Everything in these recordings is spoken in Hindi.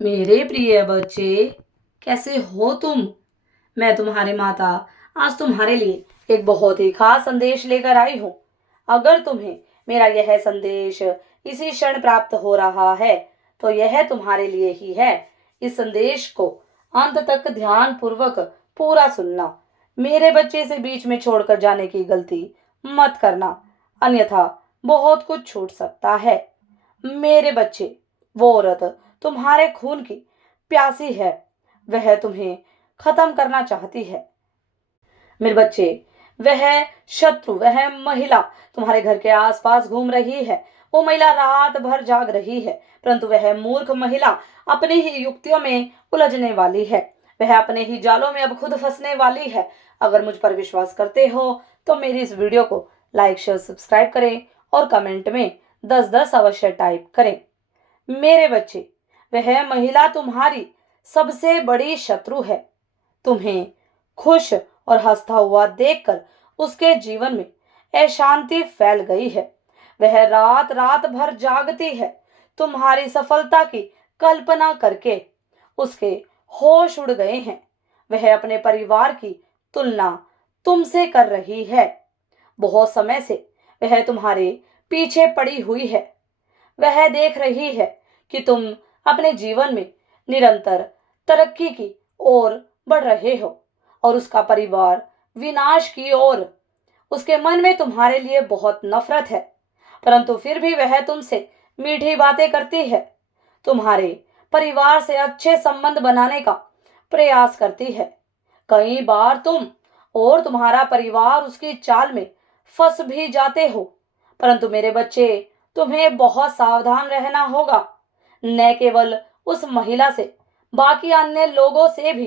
मेरे प्रिय बच्चे, कैसे हो तुम? मैं तुम्हारी माता आज तुम्हारे लिए एक बहुत ही खास संदेश लेकर आई हूँ। अगर तुम्हें मेरा यह संदेश इसी क्षण प्राप्त हो रहा है, तो यह तुम्हारे लिए ही है। इस संदेश को अंत तक ध्यान पूर्वक पूरा सुनना। मेरे बच्चे से बीच में छोड़कर जाने की गलती मत करना, अन्यथा बहुत कुछ छूट सकता है। मेरे बच्चे, वो औरत तुम्हारे खून की प्यासी है, वह तुम्हें खत्म करना चाहती है। मेरे बच्चे, वह शत्रु, वह महिला तुम्हारे घर के आसपास घूम रही है। वो महिला रात भर जाग रही है, परंतु वह मूर्ख महिला अपनी ही युक्तियों में उलझने वाली है। वह अपने ही जालों में अब खुद फंसने वाली है। अगर मुझ पर विश्वास करते हो तो मेरी इस वीडियो को लाइक शेयर सब्सक्राइब करें और कमेंट में 10-10 अवश्य टाइप करें। मेरे बच्चे, वह महिला तुम्हारी सबसे बड़ी शत्रु है। तुम्हें खुश और हंसता हुआ देखकर उसके जीवन में अशांति फैल गई है। वह रात रात भर जागती है। तुम्हारी सफलता की कल्पना करके उसके होश उड़ गए हैं। वह अपने परिवार की तुलना तुमसे कर रही है। बहुत समय से वह तुम्हारे पीछे पड़ी हुई है। वह देख रही है कि तुम अपने जीवन में निरंतर तरक्की की ओर बढ़ रहे हो और उसका परिवार विनाश की ओर। उसके मन में तुम्हारे लिए बहुत नफरत है, परंतु फिर भी वह तुमसे मीठी बातें करती है। तुम्हारे परिवार से अच्छे संबंध बनाने का प्रयास करती है। कई बार तुम और तुम्हारा परिवार उसकी चाल में फंस भी जाते हो, परंतु मेरे बच्चे, तुम्हें बहुत सावधान रहना होगा। न केवल उस महिला से, बाकी अन्य लोगों से भी,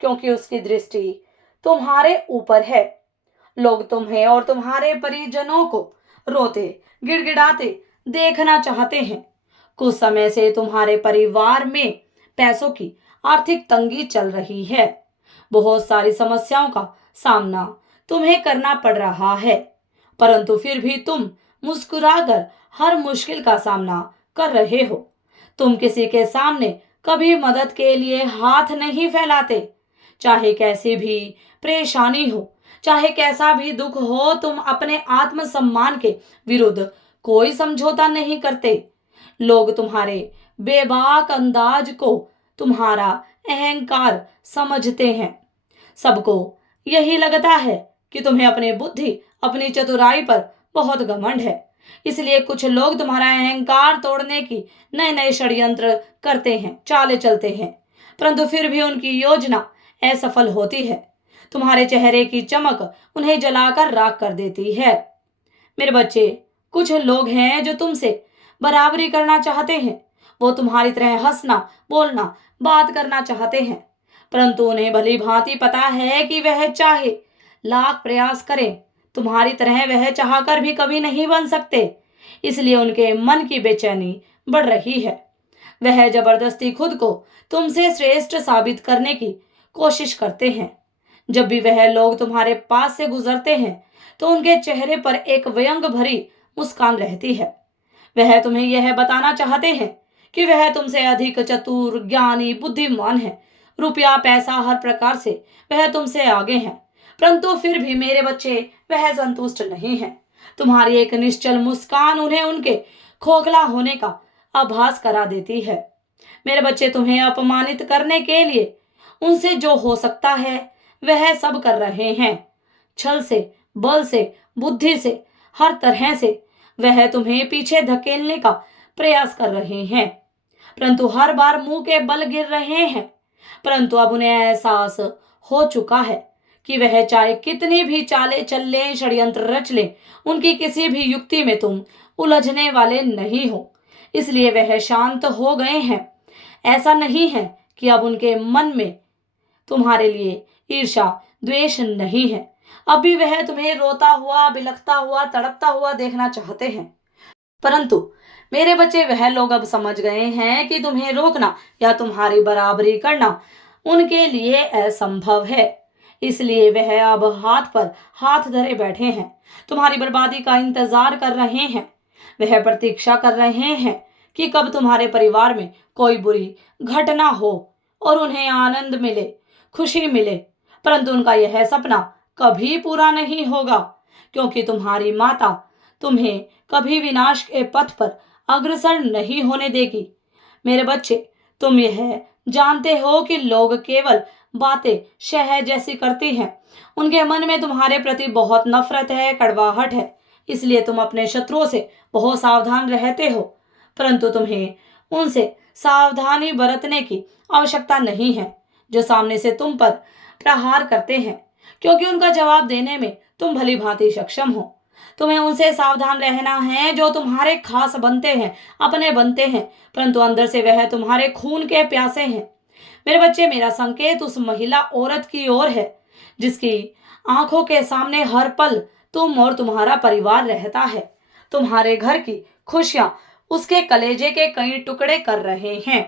क्योंकि उसकी दृष्टि तुम्हारे ऊपर है। लोग तुम्हें और तुम्हारे परिजनों को रोते गिड़गिड़ाते देखना चाहते हैं। कुछ समय से तुम्हारे परिवार में पैसों की आर्थिक तंगी चल रही है। बहुत सारी समस्याओं का सामना तुम्हें करना पड़ रहा है, परंतु फिर भी तुम मुस्कुराकर हर मुश्किल का सामना कर रहे हो। तुम किसी के सामने कभी मदद के लिए हाथ नहीं फैलाते। चाहे कैसी भी परेशानी हो, चाहे कैसा भी दुख हो, तुम अपने आत्मसम्मान के विरुद्ध कोई समझौता नहीं करते। लोग तुम्हारे बेबाक अंदाज को तुम्हारा अहंकार समझते हैं। सबको यही लगता है कि तुम्हें अपनी बुद्धि, अपनी चतुराई पर बहुत घमंड है। इसलिए कुछ लोग तुम्हारा अहंकार तोड़ने की नए नए षड्यंत्र करते हैं, चाले चलते हैं, परंतु फिर भी उनकी योजना असफल होती है। तुम्हारे चेहरे की चमक उन्हें जलाकर राख कर देती है। मेरे बच्चे, कुछ लोग हैं जो तुमसे बराबरी करना चाहते हैं। वो तुम्हारी तरह हंसना, बोलना, बात करना चाहते हैं, परंतु उन्हें भली भांति पता है कि वह चाहे लाख प्रयास करें, तुम्हारी तरह वह चाहकर भी कभी नहीं बन सकते। इसलिए उनके मन की बेचैनी बढ़ रही है। वह जबरदस्ती खुद को तुमसे श्रेष्ठ साबित करने की कोशिश करते हैं। जब भी वह लोग तुम्हारे पास से गुजरते हैं, तो उनके चेहरे पर एक व्यंग भरी मुस्कान रहती है। वह तुम्हें यह बताना चाहते हैं कि वह तुमसे अधिक चतुर, ज्ञानी, बुद्धिमान है। रुपया, पैसा, हर प्रकार से वह तुमसे आगे हैं, परंतु फिर भी मेरे बच्चे, वह संतुष्ट नहीं है। तुम्हारी एक निश्चल मुस्कान उन्हें उनके खोखला होने का आभास करा देती है। मेरे बच्चे, तुम्हें अपमानित करने के लिए उनसे जो हो सकता है वह सब कर रहे हैं। छल से, बल से, बुद्धि से, हर तरह से वह तुम्हें पीछे धकेलने का प्रयास कर रहे हैं, परंतु हर बार मुंह के बल गिर रहे हैं। परंतु अब उन्हें एहसास हो चुका है कि वह चाहे कितनी भी चालें चल लें, षड्यंत्र रच लें, उनकी किसी भी युक्ति में तुम उलझने वाले नहीं हो। इसलिए वह शांत हो गए हैं। ऐसा नहीं है कि अब उनके मन में तुम्हारे लिए ईर्ष्या, द्वेष नहीं है। अभी वह तुम्हें रोता हुआ, बिलखता हुआ, तड़पता हुआ देखना चाहते हैं, परंतु मेरे बच्चे, वह लोग अब समझ गए हैं कि तुम्हें रोकना या तुम्हारी बराबरी करना उनके लिए असंभव है। इसलिए वह अब हाथ पर हाथ धरे बैठे हैं, तुम्हारी बर्बादी का इंतजार कर रहे हैं। वह प्रतीक्षा कर रहे हैं कि कब तुम्हारे परिवार में कोई बुरी घटना हो और उन्हें आनंद मिले, खुशी मिले, परंतु उनका यह सपना कभी पूरा नहीं होगा, क्योंकि तुम्हारी माता तुम्हें कभी विनाश के पथ पर अग्रसर नहीं होने देगी। मेरे बच्चे, तुम यह जानते हो कि लोग केवल बातें शहर जैसी करती हैं। उनके मन में तुम्हारे प्रति बहुत नफरत है, कड़वाहट है, इसलिए तुम अपने शत्रुओं से बहुत सावधान रहते हो। परंतु तुम्हें उनसे सावधानी बरतने की आवश्यकता नहीं है, जो सामने से तुम पर प्रहार करते हैं, क्योंकि उनका जवाब देने में तुम भली भांति सक्षम हो। तुम्हें उनसे सावधान रहना है जो तुम्हारे खास बनते हैं, अपने बनते हैं, परंतु अंदर से वह तुम्हारे खून के प्यासे हैं। मेरे बच्चे, मेरा संकेत उस महिला औरत की ओर है जिसकी आंखों के सामने हर पल तुम और तुम्हारा परिवार रहता है। तुम्हारे घर की खुशियां उसके कलेजे के कई टुकड़े कर रहे हैं।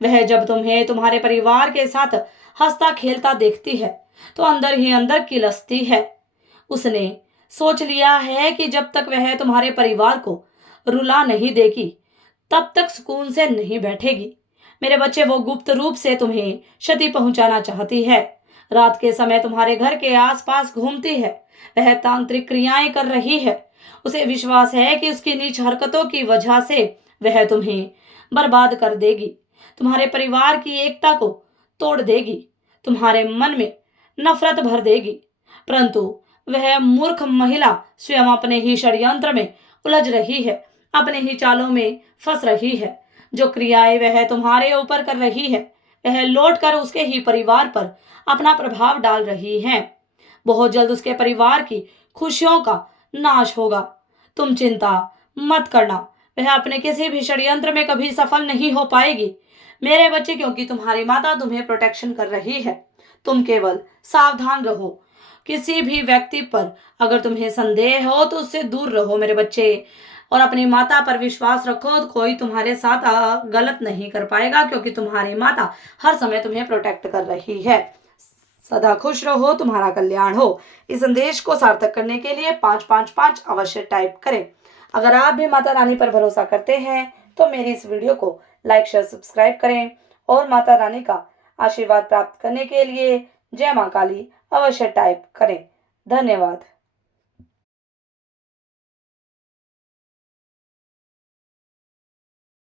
वह जब तुम्हें तुम्हारे परिवार के साथ हंसता खेलता देखती है तो अंदर ही अंदर किलसती है। उसने सोच लिया है कि जब तक वह तुम्हारे परिवार को रुला नहीं देगी तब तक सुकून से नहीं बैठेगी। मेरे बच्चे, वो गुप्त रूप से तुम्हें क्षति पहुंचाना चाहती है। रात के समय तुम्हारे घर के आसपास घूमती है। वह तांत्रिक क्रियाएं कर रही है। उसे विश्वास है कि उसकी नीच हरकतों की वजह से वह तुम्हें बर्बाद कर देगी, तुम्हारे परिवार की एकता को तोड़ देगी, तुम्हारे मन में नफरत भर देगी। परंतु वह मूर्ख महिला स्वयं अपने ही षड्यंत्र में उलझ रही है, अपने ही चालों में फंस रही है। जो क्रियाएं वह तुम्हारे ऊपर कर रही है, वह लौट कर उसके ही परिवार पर अपना प्रभाव डाल रही है। बहुत जल्द उसके परिवार की खुशियों का नाश होगा। तुम चिंता मत करना, वह अपने किसी भी षड्यंत्र में कभी सफल नहीं हो पाएगी मेरे बच्चे, क्योंकि तुम्हारी माता तुम्हें प्रोटेक्शन कर रही है। तुम केवल सावधान रहो। किसी भी व्यक्ति पर अगर तुम्हें संदेह हो तो उससे दूर रहो मेरे बच्चे, और अपनी माता पर विश्वास रखो। तो कोई तुम्हारे साथ गलत नहीं कर पाएगा, क्योंकि तुम्हारी माता हर समय तुम्हें प्रोटेक्ट कर रही है। सदा खुश रहो, तुम्हारा कल्याण हो। इस संदेश को सार्थक करने के लिए 555 अवश्य टाइप करें। अगर आप भी माता रानी पर भरोसा करते हैं तो मेरी इस वीडियो को लाइक शेयर सब्सक्राइब करें, और माता रानी का आशीर्वाद प्राप्त करने के लिए जय मां काली अवश्य टाइप करें। धन्यवाद।